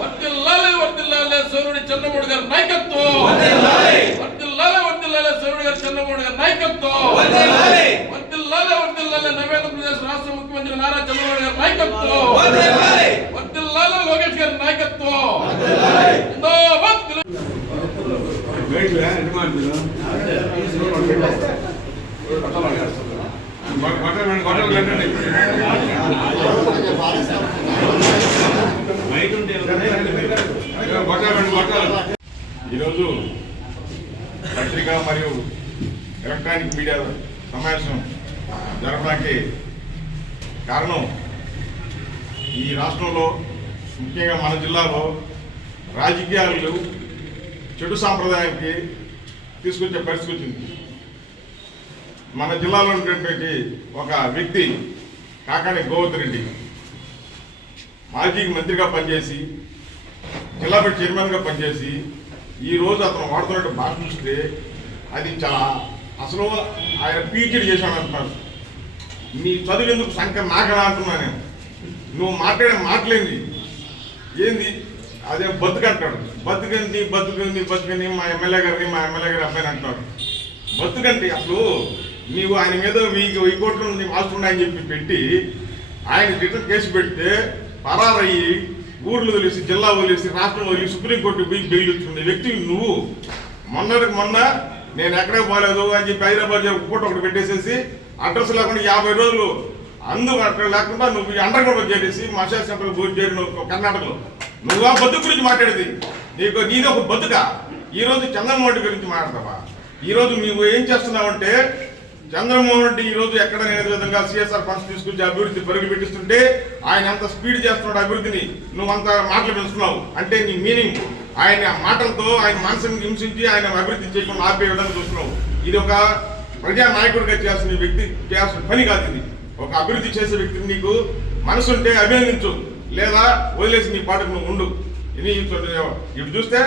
వర్ధిల్లాలి వర్ధిల్లాలి సూర్యుడి చంద్రబాబు గారి నాయకత్వం. వర్ధిల్లాలి వర్ధిల్లాలి సూర్యుడి గారి చంద్రబాబు గారి నాయకత్వం. వర్ధిల్లాలి వర్ధిల్లాలి నవేంద్ర ప్రదేశ్ రాష్ట్ర ముఖ్యమంత్రి నారా చంద్రబాబు గారి నాయకత్వం. వర్ధిల్లాలి లోకేష్ గారి నాయకత్వం. జిందాబాద్. ఈరోజు పత్రికా మరియు ఎలక్ట్రానిక్ మీడియా సమావేశం జరగడానికి కారణం ఈ రాష్ట్రంలో ముఖ్యంగా మన జిల్లాలో రాజకీయాలు చెడు సాంప్రదాయానికి తీసుకొచ్చే పరిస్థితి వచ్చింది. మన జిల్లాలో ఉన్నటువంటి ఒక వ్యక్తి కాకాని గోవర్ధన్ రెడ్డి మాజీ మంత్రిగా పనిచేసి జిల్లా పరిషత్ చైర్మన్గా పనిచేసి ఈరోజు అతను వాడుతున్నట్టు భాష చూస్తే అది చాలా అసలు ఆయన పీహెచ్డీ చేశాను అంటున్నారు. నీ చదువు ఎందుకు సంఖ్య నాకనా అంటున్నా నేను. నువ్వు మాట్లాడే మాటలేంది ఏంది? అదే బతుకంటాడు. బతుకని మా ఎమ్మెల్యే గారి అబ్బాయిని అంటున్నాడు. బతుకంటే అసలు నీవు ఆయన మీద 1000 కోట్లు నీకు ఆస్తున్నాయని చెప్పి పెట్టి ఆయన రిటర్న్ కేసు పెడితే పరారయ్యి ఊర్లు వదిలేసి జిల్లా వదిలేసి రాష్ట్రం వదిలేసి సుప్రీంకోర్టు పోయి బెయిల్ ఇచ్చుకునే వ్యక్తి నువ్వు. మొన్న నేను ఎక్కడే పోలేదు అని చెప్పి హైదరాబాద్ పూట ఒకటి పెట్టేసేసి అడ్రస్ లేకుండా 50 రోజులు అక్కడ లేకుండా నువ్వు అండర్ గ్రౌండ్ చేసేసి మసాజ్ సెంటర్ పోయి చేరిన కర్ణాటకలో నువ్వు ఆ బతుకు గురించి మాట్లాడేది నీది ఒక బతుక. ఈరోజు చంద్రమోహన్ రెడ్డి గురించి మాట్లాడతావా? ఈరోజు నువ్వు ఏం చేస్తున్నావంటే చంద్రమోహన్ రెడ్డి ఈరోజు ఎక్కడ లేని విధంగా సిఎస్ఆర్ ఫండ్స్ తీసుకొచ్చి అభివృద్ధి పరుగులు పెట్టిస్తుంటే ఆయన అంత స్పీడ్ చేస్తున్నాడు అభివృద్ధిని, నువ్వు అంత మాటలు పెంచుతున్నావు. అంటే నీ మీనింగ్ ఆయన మాటలతో ఆయన మనసుని హింసించి ఆయన అభివృద్ధి చేయకుండా ఆపే విధంగా చూస్తున్నావు. ఇది ఒక ప్రజానాయకుడిగా చేయాల్సిన వ్యక్తి చేయాల్సిన పని కాదు. ఇది ఒక అభివృద్ధి చేసే వ్యక్తిని నీకు మనసు ఉంటే అభినందించు, లేదా వదిలేసి నీ పాటకు నువ్వు ఉండు. ఇప్పుడు చూస్తే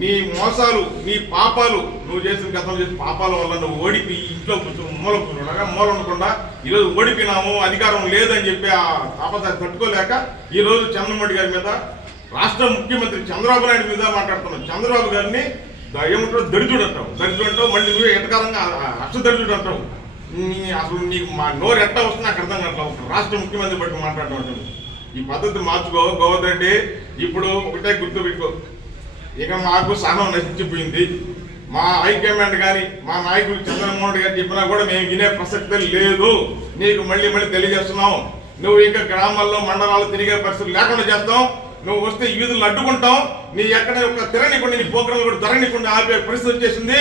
నీ మోసాలు నీ పాపాలు నువ్వు చేసిన గతంలో చేసిన పాపాల వల్ల నువ్వు ఓడిపోయి ఇంట్లో కూర్చొని మూల ఉండకుండా ఈరోజు ఓడిపోయినాము అధికారం లేదని చెప్పి ఆ తాపత్రయం తట్టుకోలేక ఈరోజు చంద్రబాబు గారి మీద రాష్ట్ర ముఖ్యమంత్రి చంద్రబాబు నాయుడు మీద మాట్లాడుతున్నావు. చంద్రబాబు గారిని ఏమంటావు? దరిద్రుడు అంటావు. మళ్ళీ నువ్వే ఎటకారంగా దరిద్రుడు అంటావు. అసలు నీకు మా నోరు ఎట్ట వస్తుంది నాకు అర్థం కావట్లేదు. రాష్ట్ర ముఖ్యమంత్రి బట్టి మాట్లాడటం ఈ పద్ధతి మార్చుకో గోవర్ధన్ రెడ్డి. ఇప్పుడు ఒకటే గుర్తు పెట్టుకో, ఇక మాకు సహనం నశించిపోయింది. మా హైకమాండ్ కానీ మా నాయకులు చంద్రమోహన్ రెడ్డి గారు చెప్పినా కూడా మేము వినే ప్రసక్తే లేదు. నీకు మళ్ళీ తెలియజేస్తున్నాం. నువ్వు ఇంకా గ్రామాల్లో మండలాలు తిరిగే పరిస్థితులు లేకుండా చేస్తాం. నువ్వు వస్తే ఈ వీధులు అడ్డుకుంటాం. నీ ఎక్కడ ఒక తిరగనికుండా నీ ప్రోగ్రాంలు కూడా జరగనికుండా ఆపే పరిస్థితి వచ్చేసింది.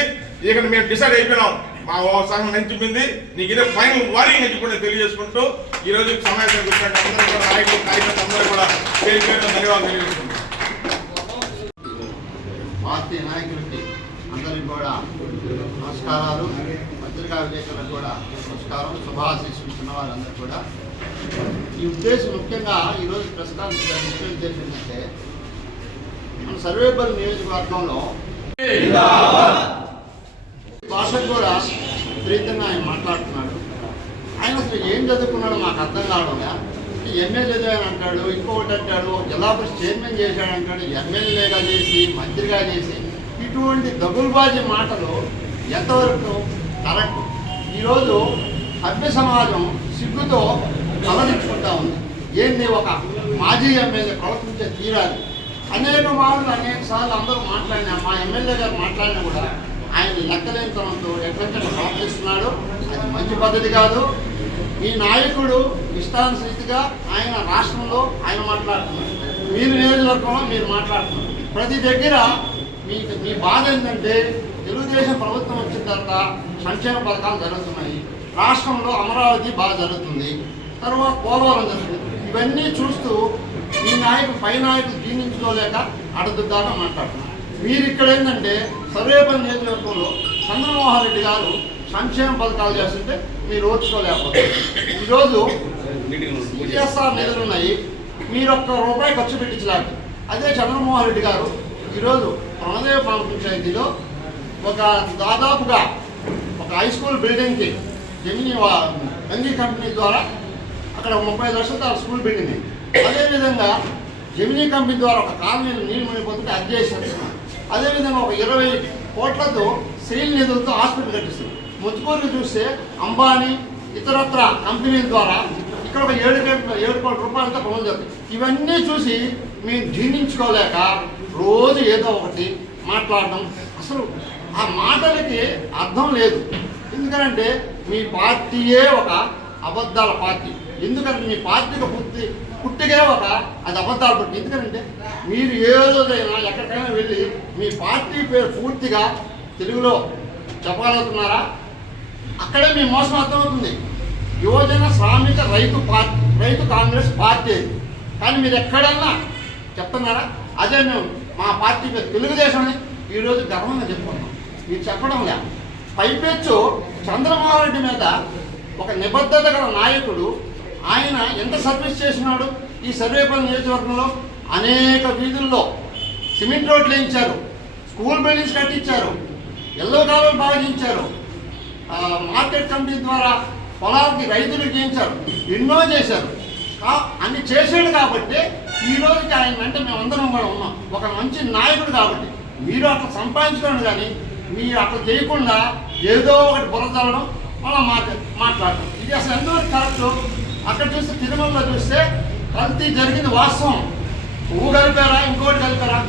ఇక మేము డిసైడ్ అయిపోయినాం. మా సహనం నశించిపోయింది. నీకు ఇదే ఫైనల్ వార్నింగ్ అని చెప్పి తెలియజేసుకుంటూ ఈరోజు సమావేశం కూర్చుంటే అందరూ కూడా నాయకులు కార్యకర్తలు అందరూ కూడా ధన్యవాదాలు తెలియజేసుకుంటాం. పార్టీ నాయకులకి అందరికి కూడా నమస్కారాలు, పత్రికా విలేకరులకు కూడా నమస్కారం, శుభాశీస్సులు ఇస్తున్న వాళ్ళందరూ కూడా. ఈ ఉద్దేశం ముఖ్యంగా ఈరోజు ప్రస్తుతానికి ముఖ్యం చేసిందంటే మన సర్వేపల్లి నియోజకవర్గంలో భాషకు కూడా విపరీతంగా ఆయన మాట్లాడుతున్నాడు. ఆయన అసలు ఏం చదువుకున్నాడో మాకు అర్థం కావడంగా ఎంఏ చదివాను అంటాడు, ఇంకొకటి అంటాడు, జిల్లా పరిషత్ చైర్మన్ చేశాడు అంటాడు, ఎమ్మెల్యేగా చేసి మంత్రిగా చేసి ఇటువంటి దగులుబాజీ మాటలు ఎంతవరకు కరెక్ట్? ఈరోజు సభ్య సమాజం సిగ్గుతో తలదించుకుంటా ఉంది. ఏంది ఒక మాజీ ఎమ్మెల్యే ప్రవర్తించే తీరాలి. అనేక సార్లు అందరూ మాట్లాడినా, మా ఎమ్మెల్యే గారు మాట్లాడినా కూడా ఆయన లెక్కలేనితనంతో ఎక్కడెక్కడ ప్రవర్తిస్తున్నాడు. అది మంచి పద్ధతి కాదు. మీ నాయకుడు ఇష్టానుసరితిగా ఆయన రాష్ట్రంలో ఆయన మాట్లాడుతున్నారు, మీరు నియోజకవర్గంలో మీరు మాట్లాడుతున్నారు. ప్రతి దగ్గర మీ బాధ ఏంటంటే తెలుగుదేశం ప్రభుత్వం వచ్చిన తర్వాత సంక్షేమ పథకాలు జరుగుతున్నాయి, రాష్ట్రంలో అమరావతి బాగా జరుగుతుంది, తర్వాత పోలవరం జరుగుతుంది. ఇవన్నీ చూస్తూ మీ నాయకుడు పై నాయకులు జీర్ణించుకోలేక అడదుద్దాగా మాట్లాడుతున్నారు. మీరు ఇక్కడ ఏంటంటే సర్వేపల్లి నియోజకవర్గంలో చంద్రమోహన్ రెడ్డి గారు సంక్షేమ పథకాలు చేస్తుంటే మీరు ఓర్చుకోలేకపోతారు. ఈరోజు సిఎస్ఆర్ నిధులు ఉన్నాయి, మీరు ₹1 ఖర్చు పెట్టించలేక. అదే చంద్రమోహన్ రెడ్డి గారు ఈరోజు ప్రమదేవపాలెం పంచాయతీలో దాదాపుగా ఒక హై స్కూల్ బిల్డింగ్కి జమిని కంపెనీ ద్వారా అక్కడ 30 లక్షలతో స్కూల్ బిల్డింగ్. అదేవిధంగా జెమినీ కంపెనీ ద్వారా ఒక కాలనీలు నీళ్ళు మునిగిపోతుంటే అది చేశారు. అదేవిధంగా ఒక 20 కోట్లతో సెయిల్ నిధులతో హాస్పిటల్ కట్టిస్తారు. ముత్తుకూరుకు చూస్తే అంబానీ ఇతరత్ర కంపెనీల ద్వారా ఇక్కడ ఒక 7 కోట్ల రూపాయలతో పనులు జరుగుతాయి. ఇవన్నీ చూసి మేము జీర్ణించుకోలేక రోజు ఏదో ఒకటి మాట్లాడడం, అసలు ఆ మాటలకి అర్థం లేదు. ఎందుకంటే మీ పార్టీయే ఒక అబద్ధాల పార్టీ. ఎందుకంటే మీ పార్టీకి పుట్టిగే అది అబద్ధాలు పుట్టి. ఎందుకంటే మీరు ఏదైనా ఎక్కడికైనా వెళ్ళి మీ పార్టీ పేరు పూర్తిగా తెలుగులో చెప్పగలుగుతున్నారా? అక్కడే మీ మోసం అర్థమవుతుంది. యువజన శ్రామిక రైతు కాంగ్రెస్ పార్టీ. కానీ మీరు ఎక్కడన్నా చెప్తున్నారా? అదే మేము మా పార్టీ పేరు తెలుగుదేశం అని ఈరోజు గర్వంగా చెప్పుకుంటాం. మీరు చెప్పడం లే. పైపెచ్చు చంద్రబాబు రెడ్డి మీద ఒక నిబద్ధత గల నాయకుడు, ఆయన ఎంత సర్వీస్ చేసినాడు ఈ సర్వేపల్లి నియోజకవర్గంలో. అనేక వీధుల్లో సిమెంట్ రోడ్లు వేయించారు, స్కూల్ బిల్డింగ్స్ కట్టించారు, ఎల్లో కాలువలు బాగా చేయించారు, మార్కెట్ కమిటీ ద్వారా పొలాలకి రైతులకు చేయించారు, ఎన్నో చేశారు. అన్ని చేసాడు కాబట్టి ఈ రోజుకి ఆయన వెంట మేమందరం కూడా ఉన్నాం. ఒక మంచి నాయకుడు కాబట్టి మీరు అట్లా సంపాదించుకోండి, కానీ మీరు అట్లా చేయకుండా ఏదో ఒకటి బురదలడం మళ్ళీ మాట్లాడటం, ఇది అసలు ఎంతవరకు కరెక్ట్? అక్కడ చూస్తే తిరుమలలో చూస్తే కల్తీ జరిగింది వాస్తవం. పువ్వు కలిపారా, ఇంకోటి కలిపారా?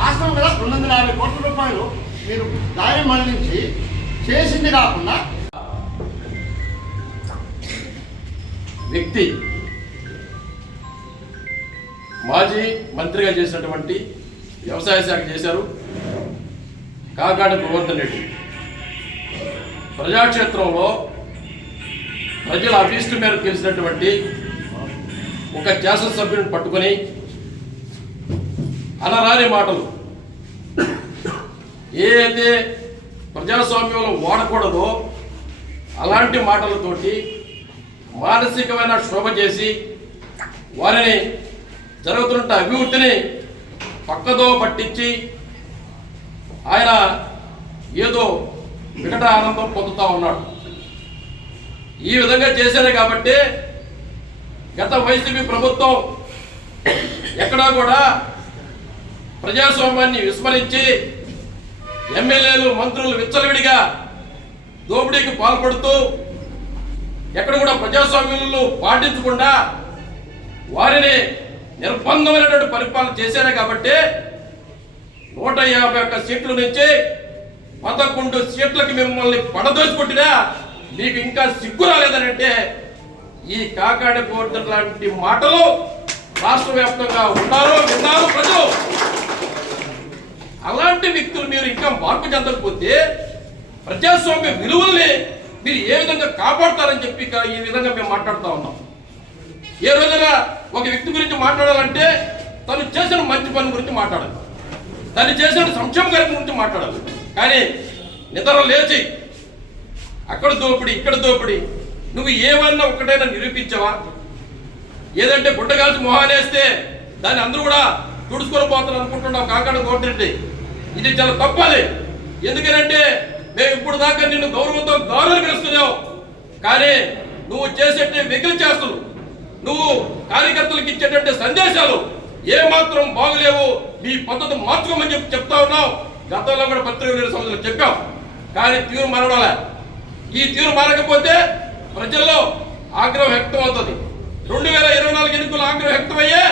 వాస్తవం కదా. 250 కోట్ల రూపాయలు మీరు దారి మళ్లించి చేసింది కాకుండా వ్యక్తి మాజీ మంత్రిగా చేసినటువంటి వ్యవసాయ శాఖ చేశారు కాకాడ గోవర్ధన్ రెడ్డి. ప్రజాక్షేత్రంలో ప్రజల అభీష్టం మేరకు గెలిచినటువంటి ఒక శాసనసభ్యుడిని పట్టుకొని అనరాని మాటలు ఏదైతే ప్రజాస్వామ్యంలో వాడకూడదో అలాంటి మాటలతోటి మానసికమైన క్షోభ చేసి వారిని జరుగుతున్న అభివృద్ధిని పక్కదో పట్టించి ఆయన ఏదో వికట ఆనందం పొందుతూ ఉన్నాడు. ఈ విధంగా చేశారు కాబట్టి గత వైసీపీ ప్రభుత్వం ఎక్కడా కూడా ప్రజాస్వామ్యాన్ని విస్మరించి ఎమ్మెల్యేలు మంత్రులు విచ్చలవిడిగా దోపిడీకి పాల్పడుతూ ఎక్కడ కూడా ప్రజాస్వామ్యంలో పాటించకుండా వారిని నిర్బంధమైనటువంటి పరిపాలన చేశారే కాబట్టి 151 సీట్ల నుంచి 11 సీట్లకి మిమ్మల్ని పడదోసుకొట్టినా మీకు ఇంకా సిగ్గు రాలేదనంటే ఈ కాకాడ గోవర్ధన్ లాంటి మాటలు రాష్ట్ర వ్యాప్తంగా విన్నారు ప్రజలు. అలాంటి వ్యక్తులు మీరు ఇంకా మార్పు చెందకపోతే ప్రజాస్వామ్య విలువల్ని మీరు ఏ విధంగా కాపాడతారని చెప్పి ఈ విధంగా మేము మాట్లాడుతూ ఉన్నాం. ఏ రోజైనా ఒక వ్యక్తి గురించి మాట్లాడాలంటే తను చేసిన మంచి పని గురించి మాట్లాడాలి, తను చేసిన సంక్షేమ కార్యక్రమం గురించి మాట్లాడాలి. కానీ నిద్ర లేచి అక్కడ దోపిడి ఇక్కడ దోపిడి, నువ్వు ఏమన్నా ఒకటైనా నిరూపించవా? ఏదంటే గుడ్డగాల్చి మొహాలేస్తే దాన్ని అందరూ కూడా తుడుచుకొని పోతారు అనుకుంటున్నావు కాకాడ గోవర్ధన్ రెడ్డి. ఇది చాలా తప్పది. ఎందుకంటే మేము ఇప్పుడు దాకా నిన్ను గౌరవంతో గౌరవం పిలుస్తున్నావు, కానీ నువ్వు చేసేట వెకిలి చేస్తులు, నువ్వు కార్యకర్తలకు ఇచ్చేటట్టు సందేశాలు ఏమాత్రం బాగులేవు, మీ పద్ధతి మార్చుకోమని చెప్తా ఉన్నావు. గతంలో కూడా పత్రిక సంవత్సరాలు చెప్పాం, కానీ తీరు మారడాలే. ఈ తీరు మారకపోతే ప్రజల్లో ఆగ్రహం వ్యక్తం అవుతుంది. 2024 ఎన్నికల్లో ఆగ్రహం వ్యక్తమయ్యే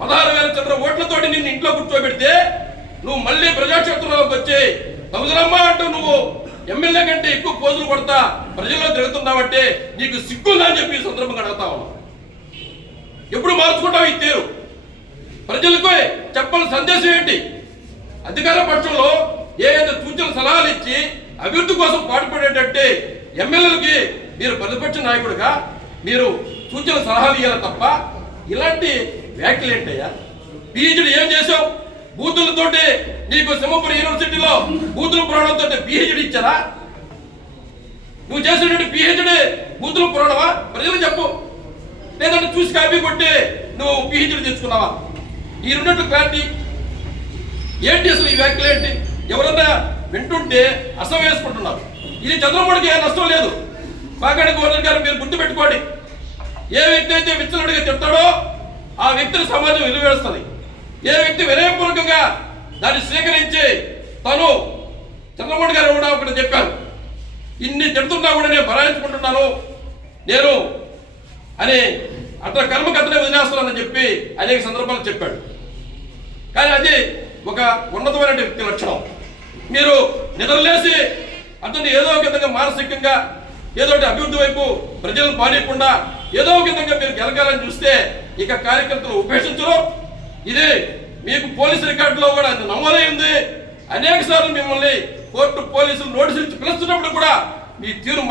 16,000 చిల్లర ఓట్లతోటి నిన్ను ఇంట్లో కూర్చోబెడితే నువ్వు మళ్ళీ ప్రజాక్షేత్రంలోకి వచ్చి తగుదలమ్మా అంటూ నువ్వు ఎమ్మెల్యే కంటే ఎక్కువ పోజులు కొడతా ప్రజల్లో తిరుగుతున్నావంటే నీకు సిగ్గుందా అని చెప్పి సందర్భంగా అడుగుతా ఉన్నావు. ఎప్పుడు మార్చుకుంటావు ఈ తీరు? ప్రజలకు చెప్పాల్సిన సందేశం ఏంటి? అధికార పక్షంలో ఏదైతే సూచన సలహాలు ఇచ్చి అభివృద్ధి కోసం పాటుపడేటట్టే ఎమ్మెల్యేలకి మీరు ప్రతిపక్ష నాయకుడిగా మీరు సూచన సలహాలు ఇవ్వాలి తప్ప ఇలాంటి వ్యాఖ్యలు ఏంటయ్యా? పిహెచ్డి ఏం చేసావు? బూతులతోటి నీకు సింహపురి యూనివర్సిటీలో బూతుల పురాణంతో పిహెచ్డి ఇచ్చారా? నువ్వు చేసినటువంటి పిహెచ్డి బూతుల పురాణమా? ప్రజలు చెప్పు. లేదంటే చూసి కాపీ కొట్టి నువ్వు పిహెచ్డి తెచ్చుకున్నావా? ఈ రెండింటి క్లారిటీ ఏంటి? అసలు ఈ వ్యాఖ్యలు ఏంటి? ఎవరన్నా వింటుంటే అసహ్యం వేసుకుంటున్నారు. ఇది చంద్రబాబుకి ఏ నష్టం లేదు. కాకాడ గోవర్ధన్ గారు మీరు గుర్తుపెట్టుకోండి, ఏ వ్యక్తి అయితే విచ్చలవిడిగా చెప్తాడో ఆ వ్యక్తిని సమాజం విలువేస్తుంది. ఏ వ్యక్తి వినయపూర్వకంగా దాన్ని స్వీకరించి తను చంద్రబాబు గారు కూడా ఒకటి చెప్పారు, ఇన్ని తిడుతున్నా కూడా నేను భరాయించుకుంటున్నాను నేను అని అతని కర్మకథనే వదిలేస్తున్నానని చెప్పి అనేక సందర్భాలు చెప్పాడు. కానీ అది ఒక ఉన్నతమైన వ్యక్తి లక్షణం. మీరు నిద్రలేసి అతన్ని ఏదో ఒక విధంగా మానసికంగా ఏదో ఒకటి అభివృద్ధి వైపు ప్రజలను పానీయకుండా ఏదో ఒక విధంగా మీరు గెలగాలని చూస్తే ఇక కార్యకర్తలు ఉపేక్షించరు. ఇది మీకు పోలీసు రికార్డులో కూడా నమోదైంది. అనేక సార్లు మిమ్మల్ని కోర్టు పోలీసులు నోటీసులు ఇచ్చి పిలుస్తున్నప్పుడు కూడా మీ తీరు